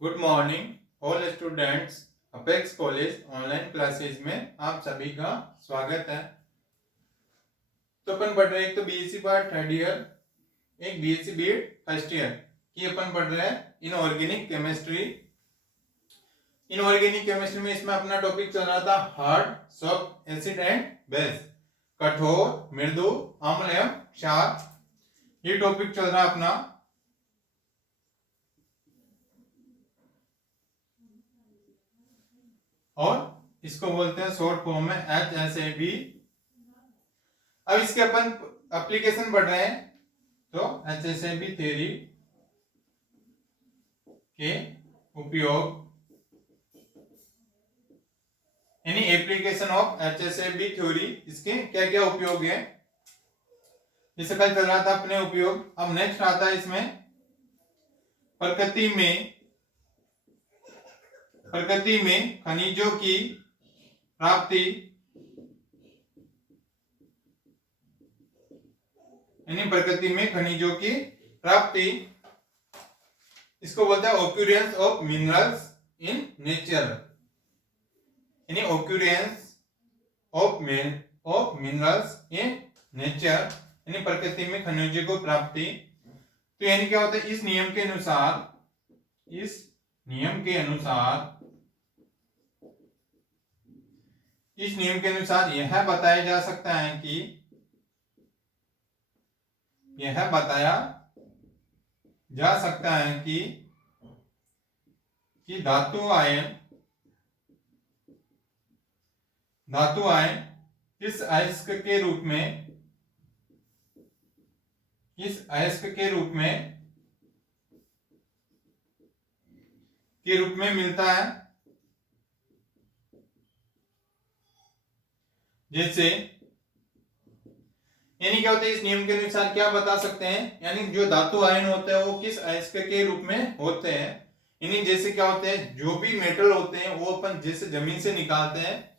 Good morning all students. Apex college online classes में आप सभी का स्वागत है। तो अपन पढ़ रहे हैं, एक तो बीएससी पार्ट थर्ड ईयर, एक बीएससी बीएड फर्स्ट ईयर की अपन पढ़ रहे हैं इनऑर्गेनिक केमिस्ट्री। इनऑर्गेनिक केमिस्ट्री में इसमें अपना टॉपिक चल रहा था hard, soft, acid and base, कठोर, मृदु, अम्ल एवं क्षार। ये टॉपिक चल रहा है अपना। और इसको बोलते हैं शॉर्ट फॉर्म में HSAB। अब इसके अपन एप्लीकेशन पढ़ रहे हैं, तो HSAB थ्योरी के उपयोग यानी एप्लीकेशन ऑफ HSAB थ्योरी, इसके क्या क्या उपयोग है, जैसे कल चल रहा था अपने उपयोग। अब नेक्स्ट आता है इसमें प्रकृति में खनिजों की प्राप्ति यानी प्रकृति में खनिजों की प्राप्ति, इसको बोलते हैं occurrence of minerals in nature, यानी occurrence of minerals in nature, यानी प्रकृति में खनिजों को प्राप्ति। तो यानी क्या होता है, इस नियम के अनुसार यह बताया जा सकता है कि धातु आयन इस अयस्क के रूप में मिलता है। जैसे यानी क्या होता है, इस नियम के अनुसार क्या बता सकते हैं, यानी जो धातु आयन होते हैं वो किस अयस्क के रूप में होते हैं। यानी जैसे क्या होते हैं, जो भी मेटल होते हैं वो अपन जैसे जमीन से निकालते हैं,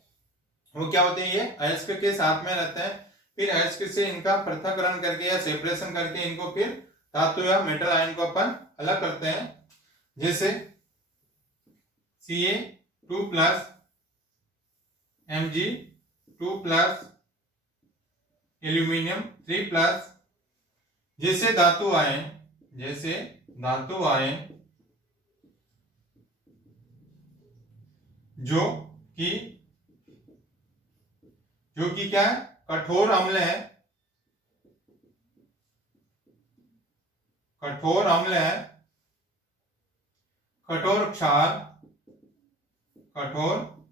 वो क्या होते हैं, ये अयस्क के साथ में रहते हैं। फिर अयस्क से इनका पृथक्करण करके या सेपरेशन करके इनको फिर धातु या मेटल आयन को अपन अलग करते हैं। जैसे Ca2+, Mg2+, एल्यूमिनियम 3+। जैसे धातु आयन जो कि क्या है, कठोर अम्ल है, कठोर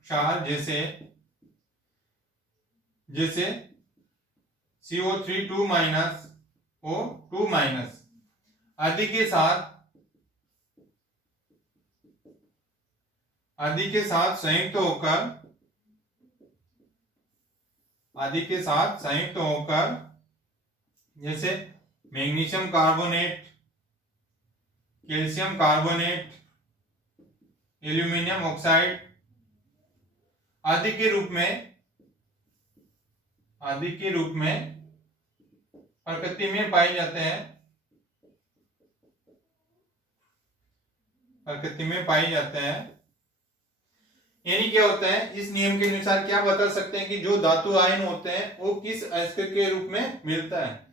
क्षार जैसे CO3 2- O2- आदि के साथ संयुक्त होकर जैसे magnesium carbonate, calcium carbonate, aluminium oxide आदि के रूप में प्रकृति में पाए जाते हैं। यानी क्या होता है, इस नियम के अनुसार क्या बता सकते हैं कि जो धातु आयन होते हैं वो किस अयस्क के रूप में मिलता है।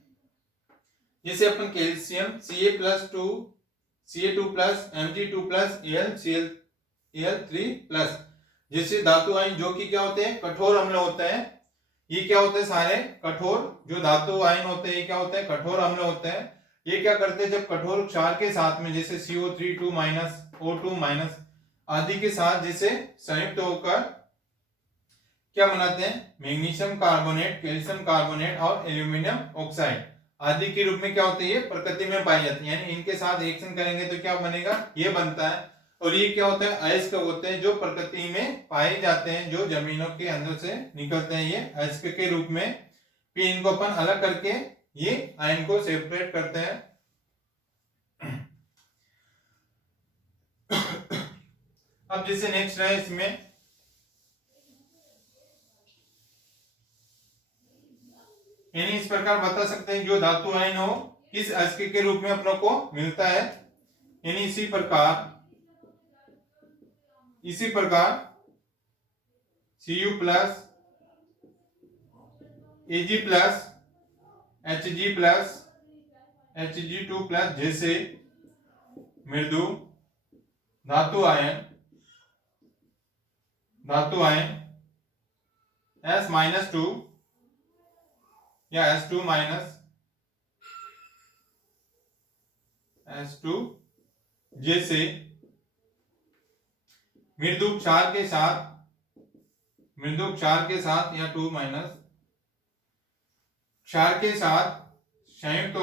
जैसे अपन calcium Ca+2, Ca2+, Mg2+, Al3+। जैसे धातु आयन जो कि क्या होते हैं, कठोर अम्ल होते हैं। ये क्या होते हैं, सारे कठोर जो धातु आयन होते हैं ये क्या होते हैं, कठोर अम्ल होते हैं। ये क्या करते हैं, जब कठोर क्षार के साथ में जैसे CO3 2- O2- आदि के साथ जैसे संयुक्त होकर क्या बनाते हैं, मैग्नीशियम कार्बोनेट, कैल्शियम कार्बोनेट और एल्यूमिनियम ऑक्साइड आदि के रूप में क्या होते हैं, ये प्रकृति में पाई जाती है। यानी इनके साथ रिएक्शन करेंगे तो क्या बनेगा, ये बनता है। और ये क्या होता है, अयस्क होते हैं जो प्रकृति में पाए जाते हैं, जो जमीनों के अंदर से निकलते हैं, ये अयस्क के रूप में। फिर इनको अपन अलग करके ये आयन को सेपरेट करते हैं। अब जैसे नेक्स्ट है इसमें यानी इस प्रकार बता सकते हैं जो धातु आयन किस अयस्क के रूप में अपनों को मिलता है। यानी इसी प्रकार इसी प्रकार Cu plus Ag plus Hg plus Hg2 plus जैसे मृदु धातु आयन S-2 या S2 माइनस S2 जैसे मृदु क्षार के साथ या 2 माइनस क्षार के साथ संयुक्त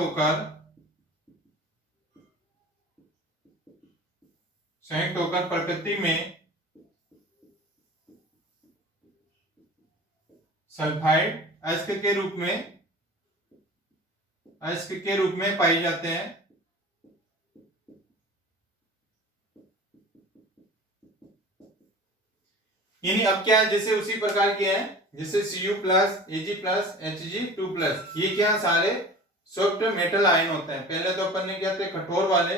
होकर प्रकृति में सल्फाइड अयस्क के रूप में पाए जाते हैं। यानी अब क्या है, जैसे उसी प्रकार के हैं जैसे Cu plus Ag plus Hg2 plus, ये क्या सारे सॉफ्ट मेटल आयन होते हैं। पहले तो अपन ने क्या थे कठोर वाले,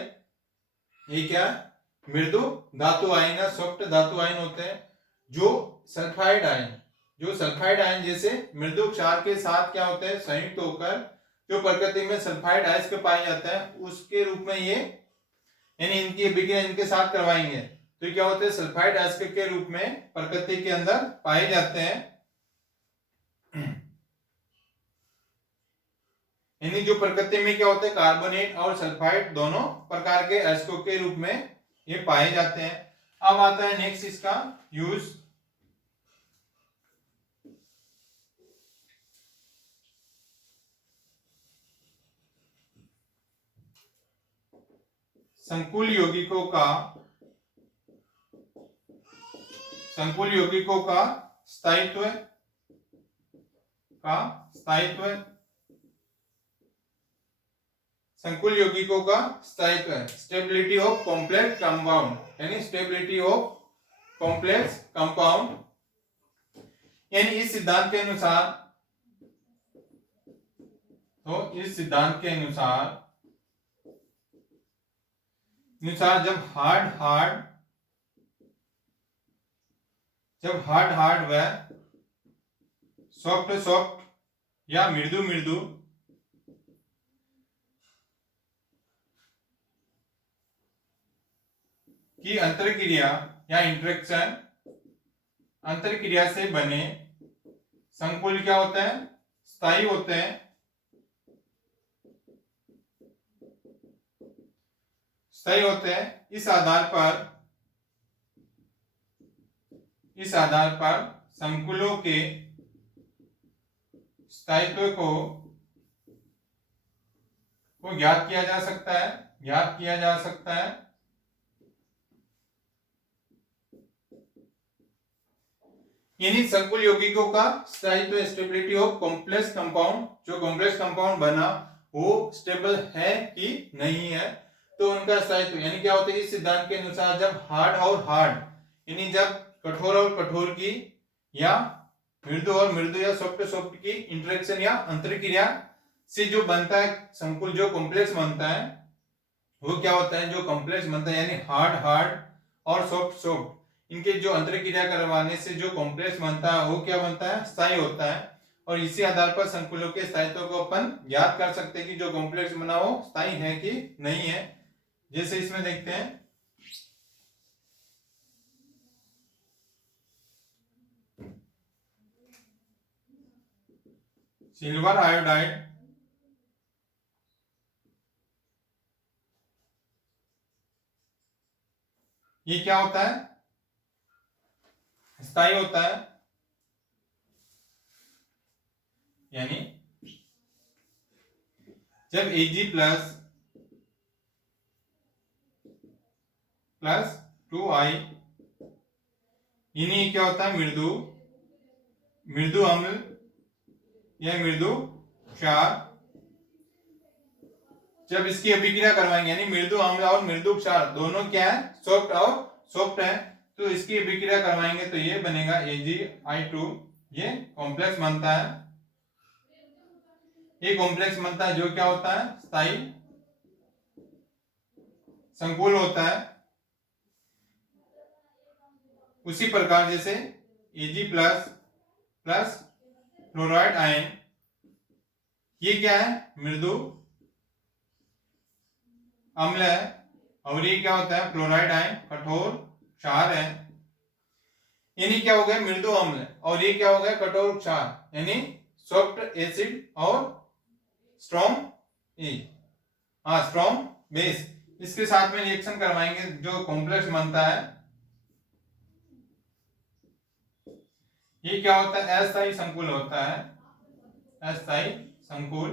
ये क्या मृदु धातु आयन या सॉफ्ट धातु आयन होते हैं। जो सल्फाइड आयन जैसे मृदु क्षार के साथ क्या होते हैं संयुक्त होकर जो प्रकृति में सल्फाइड अयस्क पाए जाते हैं, उसके रूप में ये यानी इनकी अभिक्रिया इनके साथ करवाएंगे तो क्या होते हैं सल्फाइड अयस्क के रूप में प्रकृति के अंदर पाए जाते हैं। यानी जो प्रकृति में क्या होते हैं कार्बोनेट और सल्फाइड दोनों प्रकार के अयस्कों के रूप में ये पाए जाते हैं। अब आता है नेक्स्ट इसका यूज। संकुल यौगिकों का स्थायित्व संकुल यौगिकों का स्थायित्व है स्टेबिलिटी ऑफ कॉम्प्लेक्स कंपाउंड, यानी स्टेबिलिटी ऑफ कॉम्प्लेक्स कंपाउंड। यानी इस सिद्धांत के अनुसार जब हार्ड व सॉफ्ट या मृदु की अंतरक्रिया या अंतरक्रिया से बने संकुल क्या होते हैं स्थायी होते हैं। इस आधार पर संकुलों के स्थायित्व को ज्ञात किया जा सकता है। यानी संकुल यौगिकों का स्थायित्व स्टेबिलिटी ऑफ कॉम्प्लेक्स कंपाउंड, जो कॉम्प्लेक्स कंपाउंड बना वो स्टेबल है कि नहीं है, तो उनका स्थायित्व यानी क्या होता है इस सिद्धांत के अनुसार जब हार्ड यानी जब कठोर और कठोर की या मृदु और मृदु या सॉफ्ट की इंटरेक्शन या अंतरक्रिया से जो बनता है संकुल, जो कॉम्प्लेक्स बनता है वो क्या होता है जो कॉम्प्लेक्स बनता है यानी हार्ड और सॉफ्ट इनके जो अंतरक्रिया करवाने से जो कॉम्प्लेक्स बनता है वो क्या बनता है स्थायी होता है। और इसी आधार पर संकुलों के स्थायित्व को अपन ज्ञात कर सकते हैं कि जो कॉम्प्लेक्स बना वो स्थायी है कि नहीं है। जैसे इसमें देखते हैं सिल्वर आयोडाइड ये क्या होता है स्थायी होता है। यानी जब Ag प्लस 2I यानी क्या होता है मृदु अम्ल या मृदु क्षार, जब इसकी अभिक्रिया करवाएंगे यानी मृदु अम्ल और मृदु क्षार दोनों क्या है सॉफ्ट है, तो इसकी अभिक्रिया करवाएंगे तो ये बनेगा AgI2, ये कॉम्प्लेक्स बनता है। ये कॉम्प्लेक्स बनता है जो क्या होता है स्थायी संकुल होता है। उसी प्रकार जैसे Ag plus plus chloride ion, ये क्या है, मृदु अम्ल है, और ये क्या होता है, क्लोराइड आयन कठोर क्षार है। यानी क्या हो गया, मृदु अम्ल, और ये क्या हो गया, कठोर क्षार, यानी सॉफ्ट एसिड और स्ट्रॉन्ग स्ट्रॉन्ग बेस। इसके साथ में रिएक्शन करवाएंगे, जो कॉम्प्लेक्स बनता है ये क्या होता है, अस्थायी संकुल होता है, अस्थायी संकुल।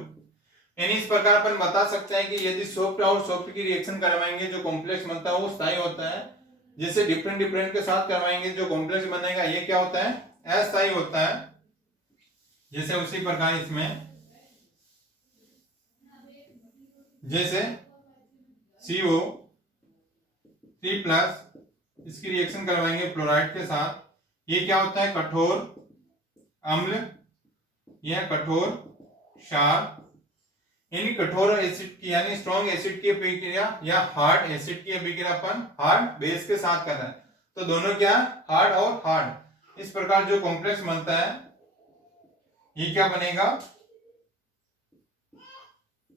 यानी इस प्रकार अपन बता सकते हैं कि यदि सॉफ्ट और सॉफ्ट की रिएक्शन करवाएंगे, जो कॉम्प्लेक्स बनता है वो स्थायी होता है। जैसे डिफरेंट डिफरेंट के साथ करवाएंगे, जो कॉम्प्लेक्स बनेगा ये क्या होता है, अस्थायी होता है। जैसे उसी प्रकार इसमें जैसे CO3 प्लस, इसकी रिएक्शन करवाएंगे फ्लोराइड के साथ, ये क्या होता है, कठोर अम्ल, यह कठोर क्षार। यानी कठोर एसिड की यानी स्ट्रॉन्ग एसिड की अभिक्रिया या हार्ड एसिड की अभिक्रिया अपन हार्ड बेस के साथ कर रहे हैं, तो दोनों क्या, हार्ड और हार्ड। इस प्रकार जो कॉम्प्लेक्स बनता है ये क्या बनेगा,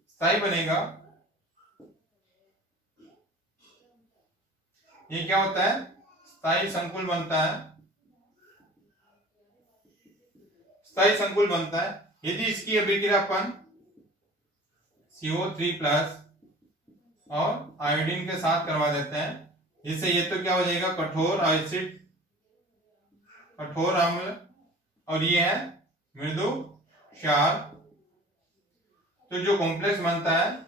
स्थायी बनेगा। ये क्या होता है, स्थायी संकुल बनता है, स्थायी संकुल बनता है। यदि इसकी अभिक्रिया अपन CO3 प्लस और आयोडीन के साथ करवा देते हैं, जिससे ये तो क्या हो जाएगा, कठोर एसिड, कठोर अम्ल, और ये है मृदु क्षार। तो जो कॉम्प्लेक्स बनता है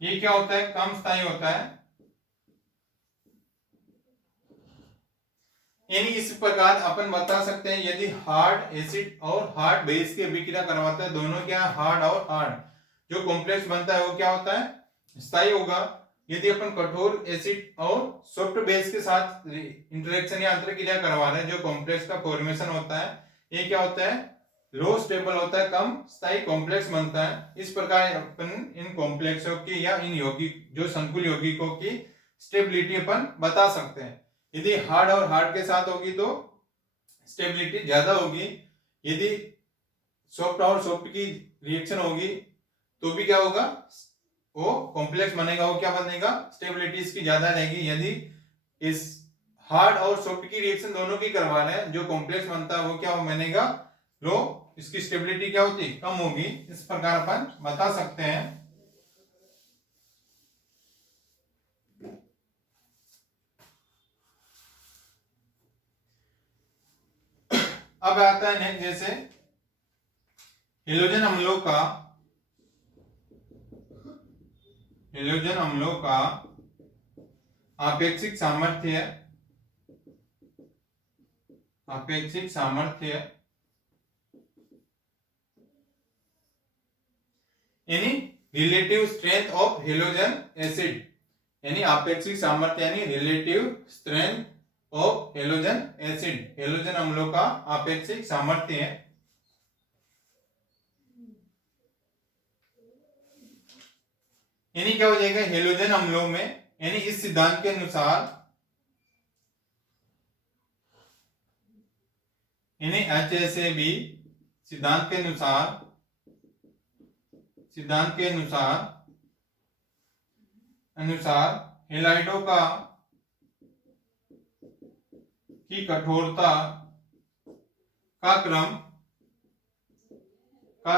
ये क्या होता है, कम स्थायी होता है। यानी इस प्रकार अपन बता सकते हैं, यदि हार्ड एसिड और हार्ड बेस की अभिक्रिया करवाते हैं, दोनों क्या, हार्ड और हार्ड, जो कॉम्प्लेक्स बनता है वो क्या होता है, स्थायी होगा। यदि अपन कठोर एसिड और सॉफ्ट बेस के साथ इंटरेक्शन या अंतरक्रिया करवा रहे हैं, जो कॉम्प्लेक्स का फॉर्मेशन होता है, ये क्या होता है, लो स्टेबल होता है, कम स्थायी कॉम्प्लेक्स बनता है। इस प्रकार अपन इन कॉम्प्लेक्सों की या इन यौगिक, जो संकुल यौगिकों की स्टेबिलिटी अपन बता सकते हैं। यदि हार्ड और हार्ड के साथ होगी तो स्टेबिलिटी ज्यादा होगी, यदि सॉफ्ट और सॉफ्ट की रिएक्शन होगी तो भी क्या होगा, वो कॉम्प्लेक्स बनेगा, वो क्या बनेगा, स्टेबिलिटी इसकी ज्यादा रहेगी। यदि इस हार्ड और सॉफ्ट की रिएक्शन दोनों की करवा रहे हैं, जो कॉम्प्लेक्स बनता है वो क्या बनेगा, लो, इसकी स्टेबिलिटी क्या होती, कम होगी। इस प्रकार अपन बता सकते हैं। अब आता है नेक्स्ट, जैसे हेलोजन अम्लों का आपेक्षिक सामर्थ्य, यानी relative strength of halogen acid, यानी आपेक्षिक सामर्थ्य यानी relative strength of halogen acid, halogen अम्लों का आपेक्षिक सामर्थ्य है। यानी क्या हो जाएगा, हेलोजन अम्लों में, यानी इस सिद्धांत के अनुसार, यानी HSAB सिद्धांत के अनुसार हेलाइडों की कठोरता का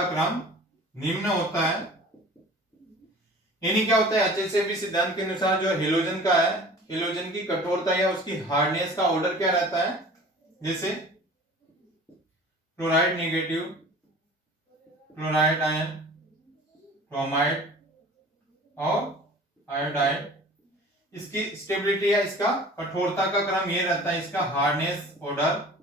क्रम निम्न होता है। यानी क्या होता है, HSAB सिद्धांत के अनुसार जो हेलोजन का है, हेलोजन की कठोरता या उसकी हार्डनेस का ऑर्डर क्या रहता है, जैसे क्लोराइड नेगेटिव, क्लोराइड आयन, क्रोमाइड और आयोडाइड, इसकी स्टेबिलिटी या इसका कठोरता का क्रम ये रहता है, इसका हार्डनेस ऑर्डर।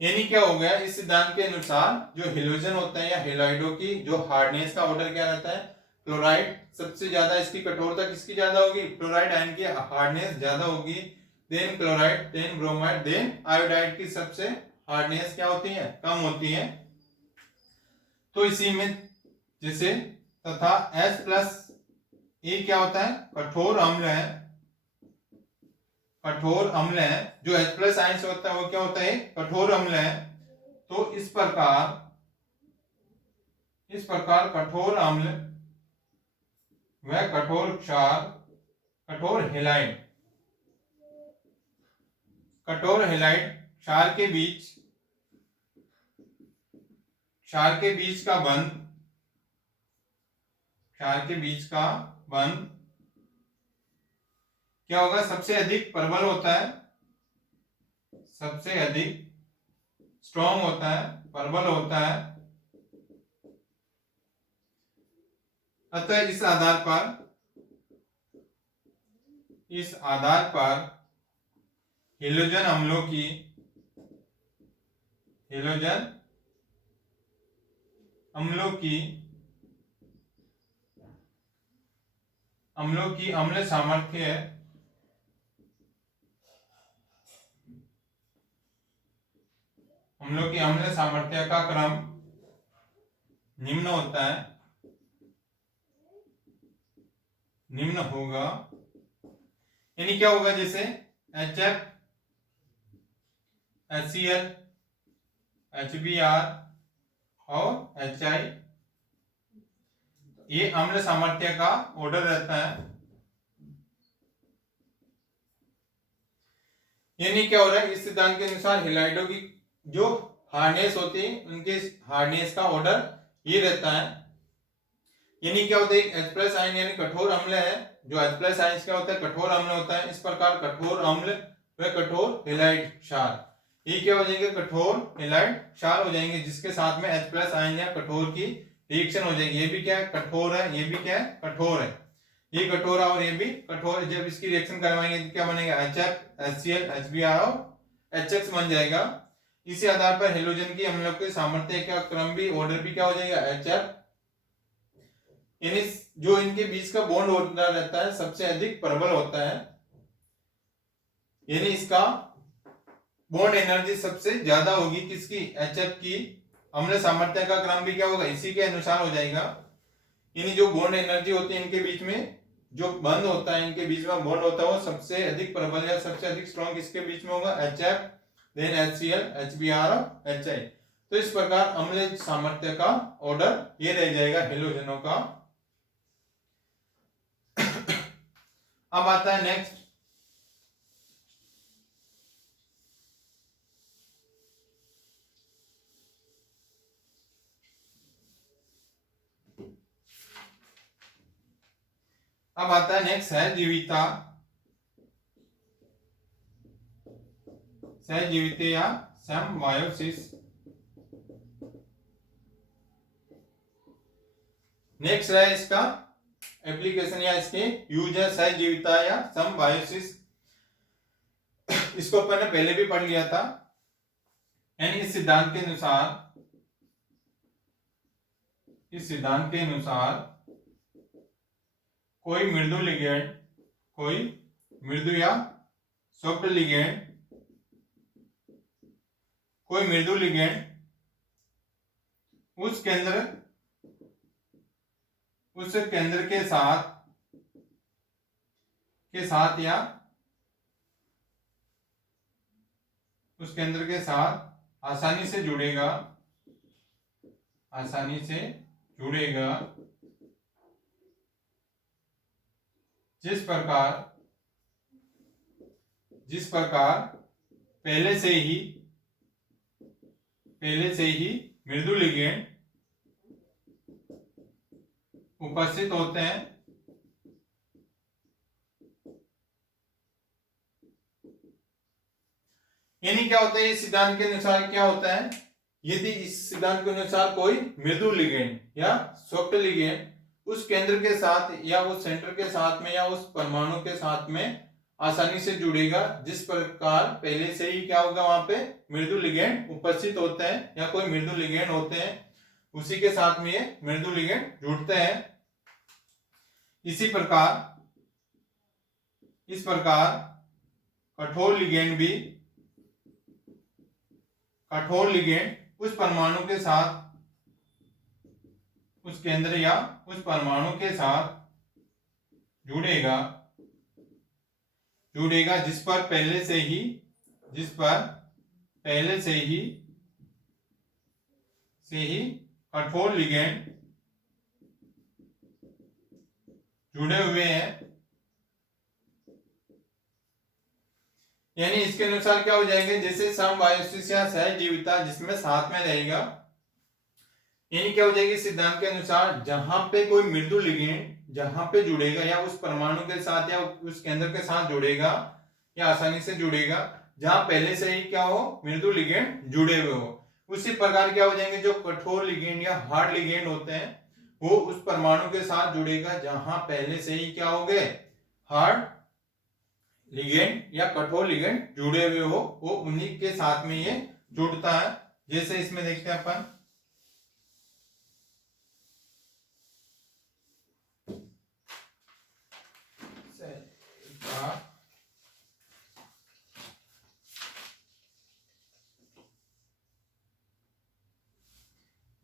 यानी क्या हो गया, इस सिद्धांत के अनुसार जो हेलोजन होता है या हेलाइडो की जो हार्डनेस का ऑर्डर क्या रहता है, क्लोराइड सबसे ज्यादा, इसकी कठोरता किसकी ज्यादा होगी, क्लोराइड आयन की हार्डनेस ज्यादा होगी, then chloride, then bromide, then iodide की सबसे हार्डनेस क्या होती है, कम होती है। तो इसी में जैसे तथा H+ ये क्या होता है, कठोर अम्ल है, कठोर अम्ल है। जो H प्लस आयंस होता है वो क्या होता है, कठोर अम्ल है। तो इस प्रकार कठोर अम्ल व कठोर क्षार, कठोर हेलाइड, कठोर हेलाइड क्षार के बीच का बंध, क्षार के बीच का बंध क्या होगा, सबसे अधिक प्रबल होता है, सबसे अधिक स्ट्रॉन्ग होता है, प्रबल होता है। अतः इस आधार पर हेलोजन अम्लों की अम्ल सामर्थ्य का क्रम निम्न होता है, निम्न होगा। यानी क्या होगा, जैसे HF, HCl, HBr और HI, ये अम्ल सामर्थ्य का ऑर्डर रहता है। यानी क्या हो रहा है, इस सिद्धांत के अनुसार हेलाइडों की जो हार्डनेस होती है, उनके हार्डनेस का ऑर्डर ये रहता है। यानी क्या होता है, एक H प्लस आयन यानी कठोर अम्ल है। जो H प्लस आयन क्या होता है, कठोर अम्ल होता है। इस प्रकार कठोर अम्ल व कठोर हेलाइड क्षार, ये क्या हो जाएंगे, कठोर हेलाइड क्षार हो जाएंगे, जिसके साथ में H प्लस आयन या कठोर की रिएक्शन हो जाएगी। ये भी क्या है, कठोर है, ये भी क्या है, कठोर है। ये कठोर है और ये भी कठोर। जब इसकी रिएक्शन करवाएंगे तो क्या बनेगा, HF, HCl, HBr और HX बन जाएगा। इसी आधार पर हेलोजन की अम्लों के सामर्थ्य का क्रम भी, ऑर्डर भी क्या हो जाएगा, HF, यानी जो इनके बीच का बॉन्ड होता रहता है सबसे अधिक प्रबल होता है। यानी इसका बॉन्ड एनर्जी सबसे ज्यादा होगी किसकी, HF की। अम्ल सामर्थ्य का क्रम भी क्या होगा, इसी के अनुसार हो जाएगा। यानी जो बॉन्ड एनर्जी होती है इनके बीच में, जो बंध होता है इनके बीच में बॉन्ड होता है, वो सबसे अधिक प्रबल या सबसे अधिक स्ट्रॉन्ग किसके बीच में होगा, HF, देन HCl, HBr और HI। तो इस प्रकार अम्ल सामर्थ्य का ऑर्डर ये रह जाएगा हेलोजनों का। अब आता है नेक्स्ट, सहजीविता, या सिम्बायोसिस। नेक्स्ट है इसका एप्लीकेशन या इसके यूज है, सहजीविता या सिम्बायोसिस। इसको अपन ने पहले भी पढ़ लिया था। यानी इस सिद्धांत के अनुसार कोई मृदु या सॉफ्ट लिगेंड, कोई मृदु लिगेंड उस केंद्र के साथ या उस केंद्र के साथ आसानी से जुड़ेगा, जिस प्रकार पहले से ही मृदु लिगेंड उपस्थित होते हैं। यानी क्या होता है, इस सिद्धांत के अनुसार क्या होता है, यदि इस सिद्धांत के अनुसार कोई मृदु लिगेंड या सॉफ्ट लिगेंड उस केंद्र के साथ या उस सेंटर के साथ में या उस परमाणु के साथ में आसानी से जुड़ेगा, जिस प्रकार पहले से ही क्या होगा, वहां पे मृदु लिगेंड उपस्थित होते हैं या कोई मृदु लिगेंड होते हैं, उसी के साथ में ये मृदु लिगेंड जुड़ते हैं। इस प्रकार कठोर लिगेंड उस परमाणु के साथ, उस केंद्र या उस परमाणु के साथ जुड़ेगा जुड़ेगा जिस पर पहले से ही कठोर लिगेंड जुड़े हुए हैं। यानी इसके अनुसार क्या हो जाएंगे, जैसे समवायोसिस या सहजीविता जिसमें साथ में रहेगा, यानी क्या हो जाएगी सिद्धांत के अनुसार जहां पे कोई मृदु लिगेंड जहां पे जुड़ेगा या उस परमाणु के साथ या उस केंद्र के साथ जुड़ेगा या आसानी से जुड़ेगा जहां पहले से ही क्या हो मृदु लिगेंड जुड़े हुए हो, उसी प्रकार क्या हो जाएंगे जो कठोर लिगेंड या हार्ड लिगेंड होते हैं वो उस परमाणु के साथ जुड़ेगा जहां पहले से ही क्या हो गए हार्ड लिगेंड या कठोर लिगेंड जुड़े हुए हो, वो उन्हीं के साथ में ये जुड़ता है। जैसे इसमें देखते हैं अपन,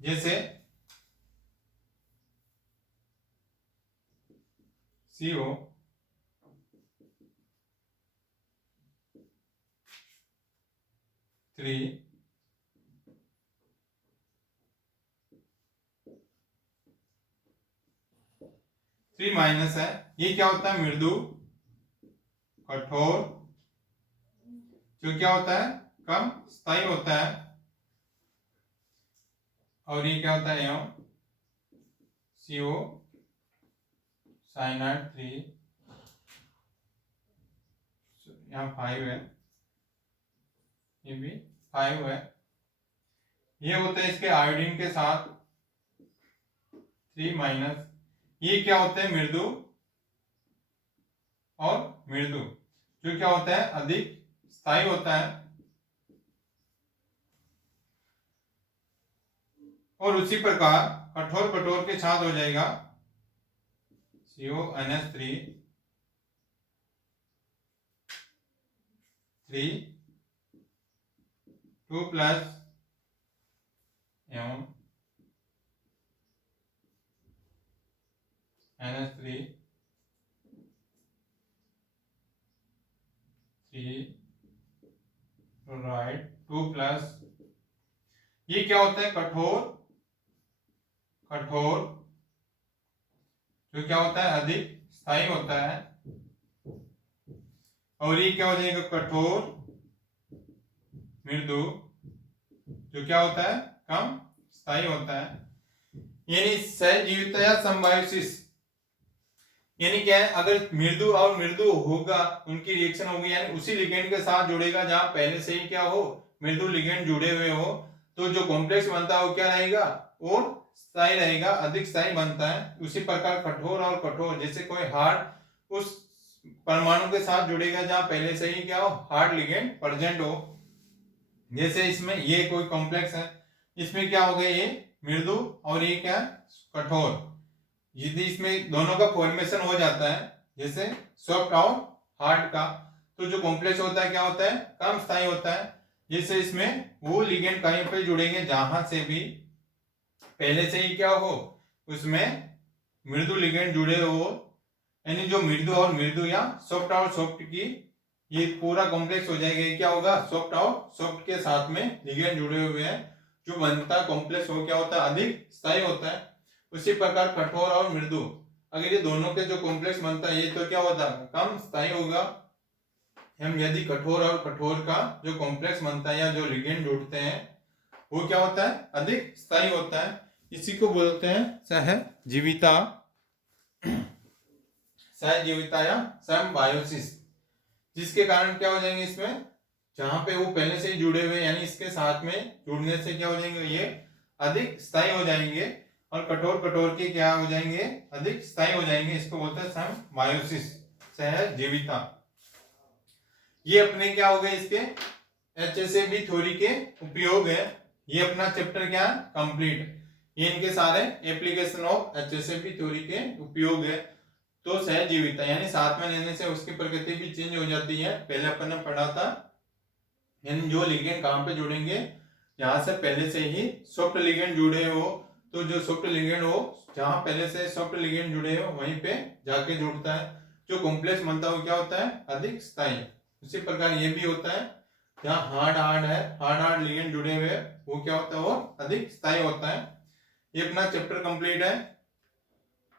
जैसे CO 3 माइनस है, ये क्या होता है मृदु कठोर, जो क्या होता है कम स्थायी होता है, और ये क्या होता है एवं CO साइनाइड 3 यहाँ 5 है, ये भी 5 है, ये होते हैं इसके आयोडीन के साथ 3 माइनस, ये क्या होते हैं मृदु और मृदु, जो क्या होता है अधिक स्थायी होता है। और उसी प्रकार कठोर कठोर के साथ हो जाएगा CONH3 2 प्लस एवं NH3 क्लोराइड 2 प्लस, ये क्या होता है कठोर जो क्या होता है अधिक स्थायी होता है, और ये क्या हो जाएगा कठोर मृदु जो क्या होता है कम स्थायी होता है। यानी सहजीविता या संबायोसिस यानी क्या है, अगर मृदु और मृदु होगा उनकी रिएक्शन होगी यानी उसी लिगेंड के साथ जुड़ेगा जहां पहले से ही क्या हो मृदु लिगेंड जुड़े हुए हो, तो जो कॉम्प्लेक्स बनता है वो क्या रहेगा और स्थायी रहेगा, अधिक स्थायी बनता है। उसी प्रकार कठोर और कठोर, जैसे कोई हार्ड उस परमाणु के साथ जुड़ेगा जहां पहले से ही क्या हो हार्ड लिगेंड प्रेजेंट हो, जैसे इसमें ये कोई कॉम्प्लेक्स है, इसमें क्या हो गया ये मृदु और ये क्या कठोर, यदि इसमें दोनों का फॉर्मेशन हो जाता है जैसे सॉफ्ट और हार्ड का, तो जो कॉम्प्लेक्स होता है क्या होता है कम स्थायी होता है। जैसे इसमें वो लिगेंड कहीं पे जुड़ेंगे जहां से भी पहले से ही क्या हो उसमें मृदु लिगेंड जुड़े हो, यानी जो मृदु और मृदु या सॉफ्ट और सॉफ्ट की ये पूरा कॉम्प्लेक्स हो जाएगा, क्या होगा सॉफ्ट और सॉफ्ट के साथ में लिगेंड जुड़े हुए हैं, जो बनता कॉम्प्लेक्स हो क्या होता है अधिक स्थायी होता है। उसी प्रकार कठोर और मृदु, अगर ये दोनों के जो कॉम्प्लेक्स बनता है ये तो क्या होता है कम स्थायी होगा, हम यदि कठोर और कठोर का जो कॉम्प्लेक्स बनता है या जो लिगेंड जुड़ते हैं वो क्या होता है अधिक स्थायी होता है। इसी को बोलते हैं सहजीविता या समबायोसिस, जिसके कारण क्या हो जाएंगे इसमें जहां पे वो पहले से ही जुड़े हुए यानी इसके साथ में जुड़ने से क्या हो जाएंगे ये अधिक स्थायी हो जाएंगे, और कठोर कठोर के क्या हो जाएंगे अधिक स्थायी हो जाएंगे, इसको बोलते हैं समबायोसिस सहजीविता। ये अपने क्या हो गए इसके HSAB थ्योरी के उपयोग है, ये अपना चैप्टर क्या कंप्लीट, ये इनके सारे एप्लीकेशन ऑफ HSAB थ्योरी के उपयोग है। तो सहजीविता यानी साथ में लेने से उसकी प्रकृति भी चेंज हो जाती है, पहले अपन ने पढ़ा था, यानी जो लिगेंड कहां पे जुड़ेंगे जहां से पहले से ही सॉफ्ट लिगेंड जुड़े हो तो जो सॉफ्ट लिगेंड हो जहां पहले से सॉफ्ट लिगेंड जुड़े हो वहीं पे जाके जुड़ता है। जो कॉम्प्लेक्स बनता है वो क्या होता है, अधिक स्थायी। उसी प्रकार ये भी होता है, जहाँ हार्ड लिगेंड जुड़े हुए वो क्या होता है, वो अधिक स्थायी होता है। ये अपना चैप्टर कंप्लीट है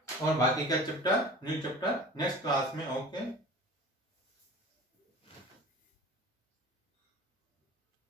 और बाकी का chapter new chapter next class में। ओके।